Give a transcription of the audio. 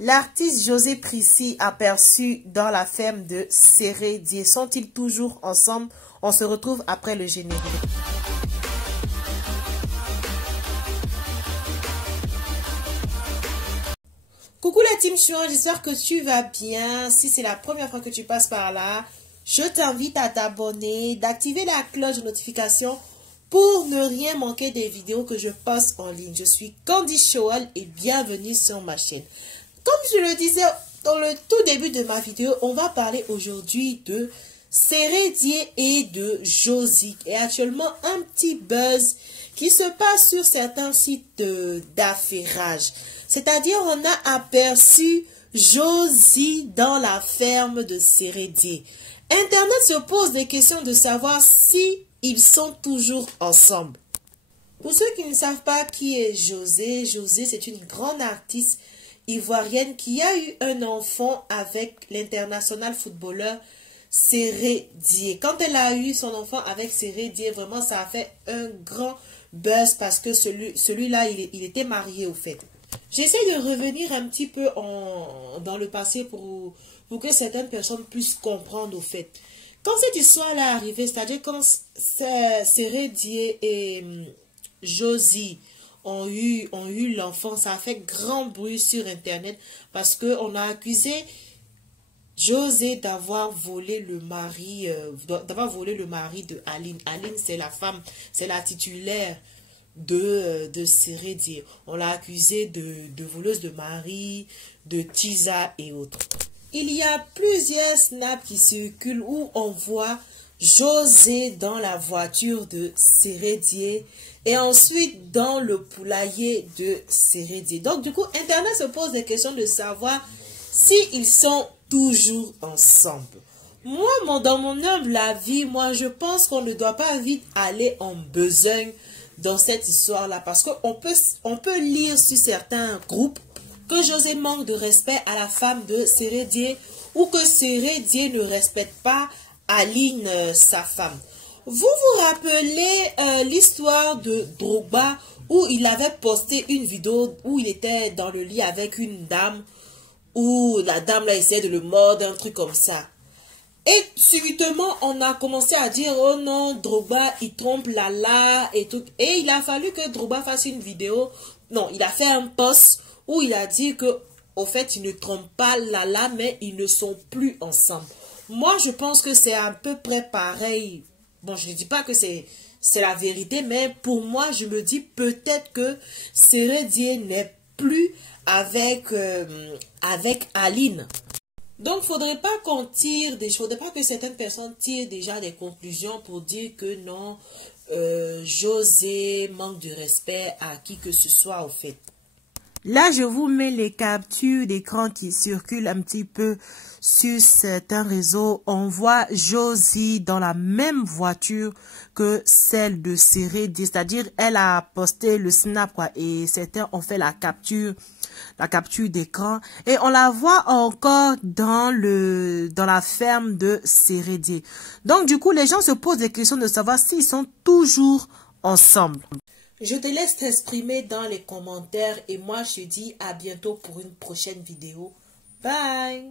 L'artiste José Prissy aperçu dans la ferme de Sérédié. Sont-ils toujours ensemble? On se retrouve après le générique. Coucou la team Chouan, j'espère que tu vas bien. Si c'est la première fois que tu passes par là, je t'invite à t'abonner, d'activer la cloche de notification pour ne rien manquer des vidéos que je poste en ligne. Je suis Candy Shoal et bienvenue sur ma chaîne. Comme je le disais dans le tout début de ma vidéo, on va parler aujourd'hui de Sérédié et de Josie. Et actuellement, un petit buzz qui se passe sur certains sites d'affairage. C'est-à-dire, on a aperçu Josie dans la ferme de Sérédié. Internet se pose des questions de savoir si ils sont toujours ensemble. Pour ceux qui ne savent pas qui est José, José c'est une grande artiste ivoirienne qui a eu un enfant avec l'international footballeur Sérédié. Quand elle a eu son enfant avec Sérédié, vraiment ça a fait un grand buzz parce que celui-là, il était marié au fait. J'essaie de revenir un petit peu dans le passé pour que certaines personnes puissent comprendre au fait. Quand cette histoire-là est arrivée, c'est-à-dire quand Sérédié et Josie ont eu l'enfant, ça a fait grand bruit sur Internet parce qu'on a accusé José d'avoir volé le mari de Aline. Aline, c'est la femme, c'est la titulaire de Sérédié. On l'a accusé de voleuse de mari, de Tisa et autres. Il y a plusieurs snaps qui circulent où on voit José dans la voiture de Sérédié et ensuite dans le poulailler de Sérédié. Donc du coup, Internet se pose des questions de savoir s'ils sont toujours ensemble. Moi, dans mon humble avis, je pense qu'on ne doit pas vite aller en besogne dans cette histoire-là parce qu'on peut lire sur certains groupes que José manque de respect à la femme de Sérédié ou que Sérédié ne respecte pas Aline, sa femme. Vous vous rappelez l'histoire de Drogba où il avait posté une vidéo où il était dans le lit avec une dame où la dame là essayait de le mordre, un truc comme ça. Et subitement, on a commencé à dire, oh non, Drogba, il trompe Lala et tout. Et il a fallu que Drogba fasse une vidéo. Non, il a fait un post où il a dit que, au fait, il ne trompe pas Lala, mais ils ne sont plus ensemble. Moi, je pense que c'est à peu près pareil. Bon, je ne dis pas que c'est la vérité, mais pour moi, je me dis peut-être que Sérédié n'est plus avec Aline. Donc, faudrait pas faudrait pas que certaines personnes tirent déjà des conclusions pour dire que non, José manque de respect à qui que ce soit au fait. Là, je vous mets les captures d'écran qui circulent un petit peu sur certains réseaux. On voit Josie dans la même voiture que celle de Sérédié. C'est-à-dire, elle a posté le snap, quoi, et certains ont fait la capture d'écran. Et on la voit encore dans la ferme de Sérédié. Donc, du coup, les gens se posent des questions de savoir s'ils sont toujours ensemble. Je te laisse t'exprimer dans les commentaires et moi je te dis à bientôt pour une prochaine vidéo. Bye!